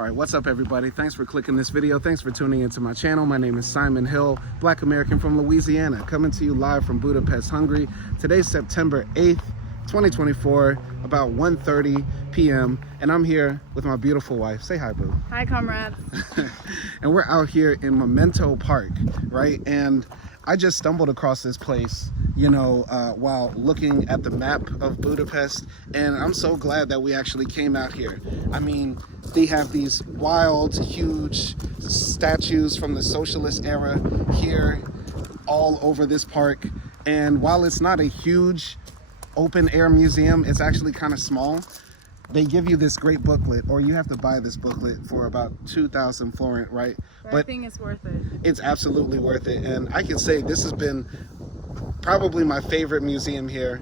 All right, what's up everybody? Thanks for clicking this video. Thanks for tuning into my channel. My name is Simon Hill, Black American from Louisiana, coming to you live from Budapest, Hungary. Today's September 8th, 2024, about 1:30 p.m. and I'm here with my beautiful wife. Say hi, boo. Hi, comrades. And we're out here in Memento Park, right? And I just stumbled across this place, while looking at the map of Budapest, and I'm so glad that we actually came out here. I mean, they have these wild, huge statues from the socialist era here all over this park. And while it's not a huge open air museum, it's actually kind of small. They give you this great booklet, or you have to buy this booklet for about 2,000 florent, right? But I think it's worth it. It's absolutely worth it. And I can say this has been probably my favorite museum here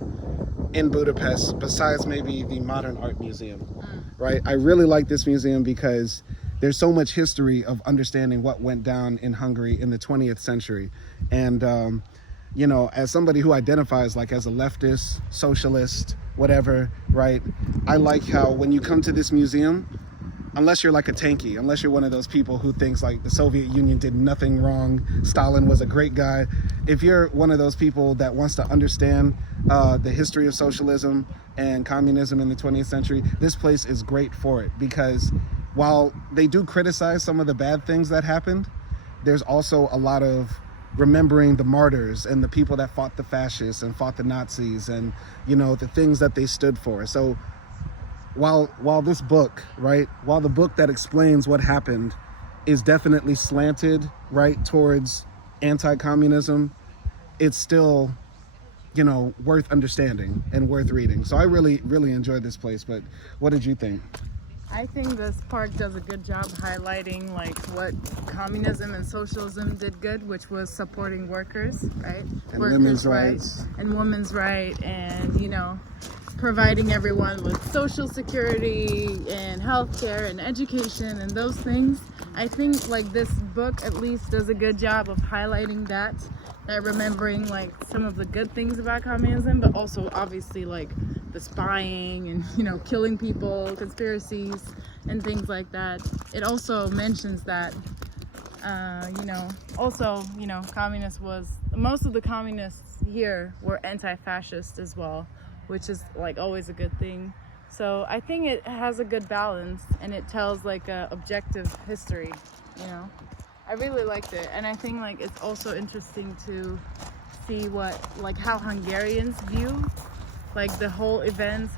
in Budapest, besides maybe the Modern Art Museum, right? I really like this museum because there's so much history of understanding what went down in Hungary in the 20th century. And, as somebody who identifies like as a leftist, socialist, whatever, right? I like how when you come to this museum, unless you're like a tanky, unless you're one of those people who thinks like the Soviet Union did nothing wrong, Stalin was a great guy. If you're one of those people that wants to understand the history of socialism and communism in the 20th century, this place is great for it, because while they do criticize some of the bad things that happened, there's also a lot of remembering the martyrs and the people that fought the fascists and fought the Nazis and, the things that they stood for. So while this book, right, while the book that explains what happened is definitely slanted, right, towards anti-communism, it's still, worth understanding and worth reading. So I really, really enjoyed this place. But what did you think? I think this park does a good job highlighting like what communism and socialism did good, which was supporting workers, right? And workers' women's rights. And women's right, and providing everyone with social security and healthcare and education and those things. I think like this book at least does a good job of highlighting that remembering like some of the good things about communism, but also obviously like the spying and killing people, conspiracies and things like that. It also mentions that communists was, most of the communists here were anti-fascist as well, which is like always a good thing. So I think it has a good balance, and it tells like a objective history. I really liked it, and I think like it's also interesting to see how Hungarians view like the whole events,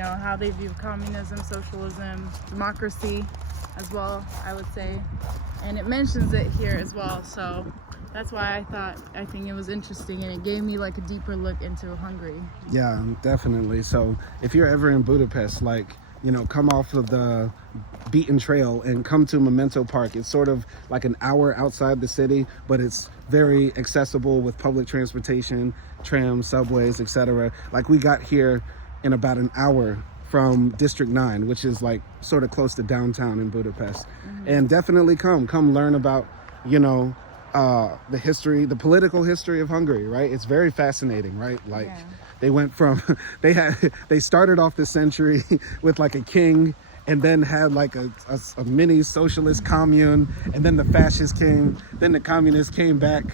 how they view communism, socialism, democracy as well, I would say. And it mentions it here as well, so that's why I think it was interesting, and it gave me like a deeper look into Hungary. Yeah, definitely. So if you're ever in Budapest, come off of the beaten trail and come to Memento Park. It's sort of like an hour outside the city, but it's very accessible with public transportation, trams, subways, etc. Like we got here in about an hour from District 9, which is like sort of close to downtown in Budapest. And definitely come learn about, the history, the political history of Hungary, right? It's very fascinating, right? Like they went from, they started off the century with like a king, and then had like a mini socialist commune, and then the fascists came, then the communists came back,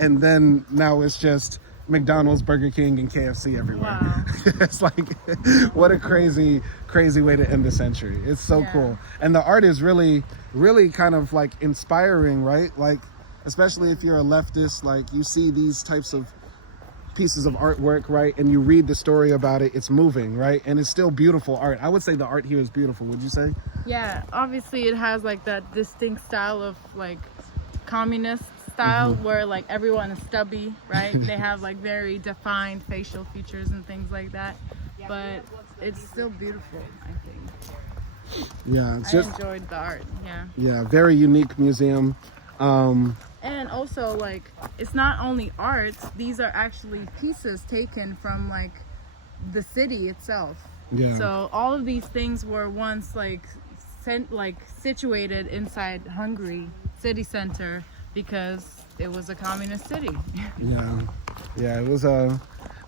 and then now it's just McDonald's, Burger King, and KFC everywhere. Wow. It's like, what a crazy way to end the century. It's so cool. And the art is really, really kind of like inspiring, right? Like, especially if you're a leftist, like you see these types of pieces of artwork, right, and you read the story about it, it's moving, right, and it's still beautiful art. I would say the art here is beautiful. Would you say? Yeah, obviously it has like that distinct style of like communist style, where like everyone is stubby, right? They have like very defined facial features and things like that, but it's still beautiful, I think. Yeah, I enjoyed the art. Yeah, very unique museum. And also, like, it's not only art, these are actually pieces taken from, like, the city itself. Yeah. So all of these things were once, situated inside Hungary city center because it was a communist city. Yeah, it was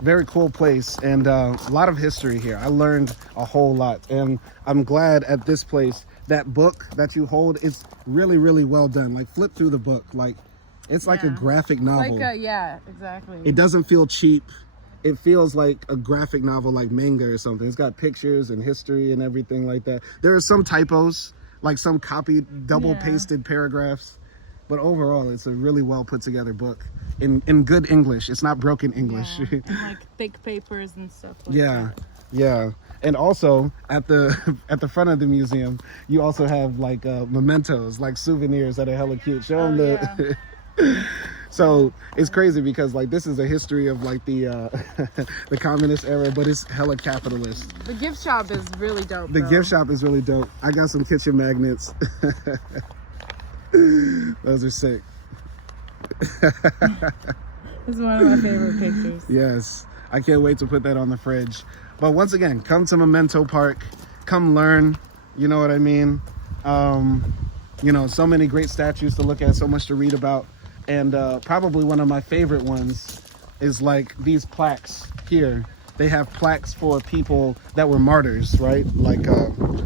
very cool place, and a lot of history here. I learned a whole lot, and I'm glad at this place that book that you hold is really, really well done. Like, flip through the book, like it's like a graphic novel. Yeah, exactly. It doesn't feel cheap. It feels like a graphic novel, like manga or something. It's got pictures and history and everything like that. There are some typos, like some copied, double pasted paragraphs, but overall it's a really well put together book in good English. It's not broken English. Yeah. And like thick papers and stuff like Yeah, that. yeah. And also at the front of the museum, you also have like mementos, like souvenirs that are hella cute. Show them the. So it's crazy because like this is a history of like the the communist era, but it's hella capitalist. The gift shop is really dope. The gift shop is really dope. I got some kitchen magnets. Those are sick. It's one of my favorite pictures. Yes, I can't wait to put that on the fridge. But once again, come to Memento Park, come learn. You know what I mean? You know, so many great statues to look at, so much to read about. And probably one of my favorite ones is like these plaques here. They have plaques for people that were martyrs, right? Like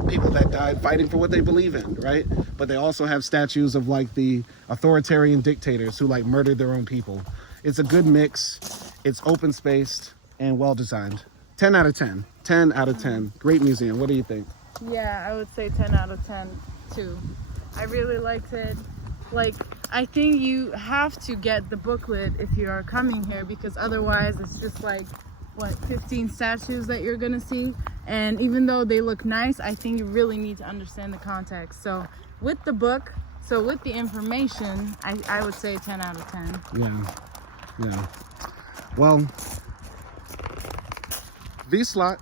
people that died fighting for what they believe in, right? But they also have statues of like the authoritarian dictators who like murdered their own people. It's a good mix. It's open spaced and well designed. 10 out of 10. 10 out of 10. Great museum. What do you think? Yeah, I would say 10 out of 10 too. I really liked it. Like, I think you have to get the booklet if you are coming here, because otherwise it's just like, what, 15 statues that you're gonna see. And even though they look nice, I think you really need to understand the context. So with the book, so with the information, I would say 10 out of 10. Yeah. Well, V-Slot.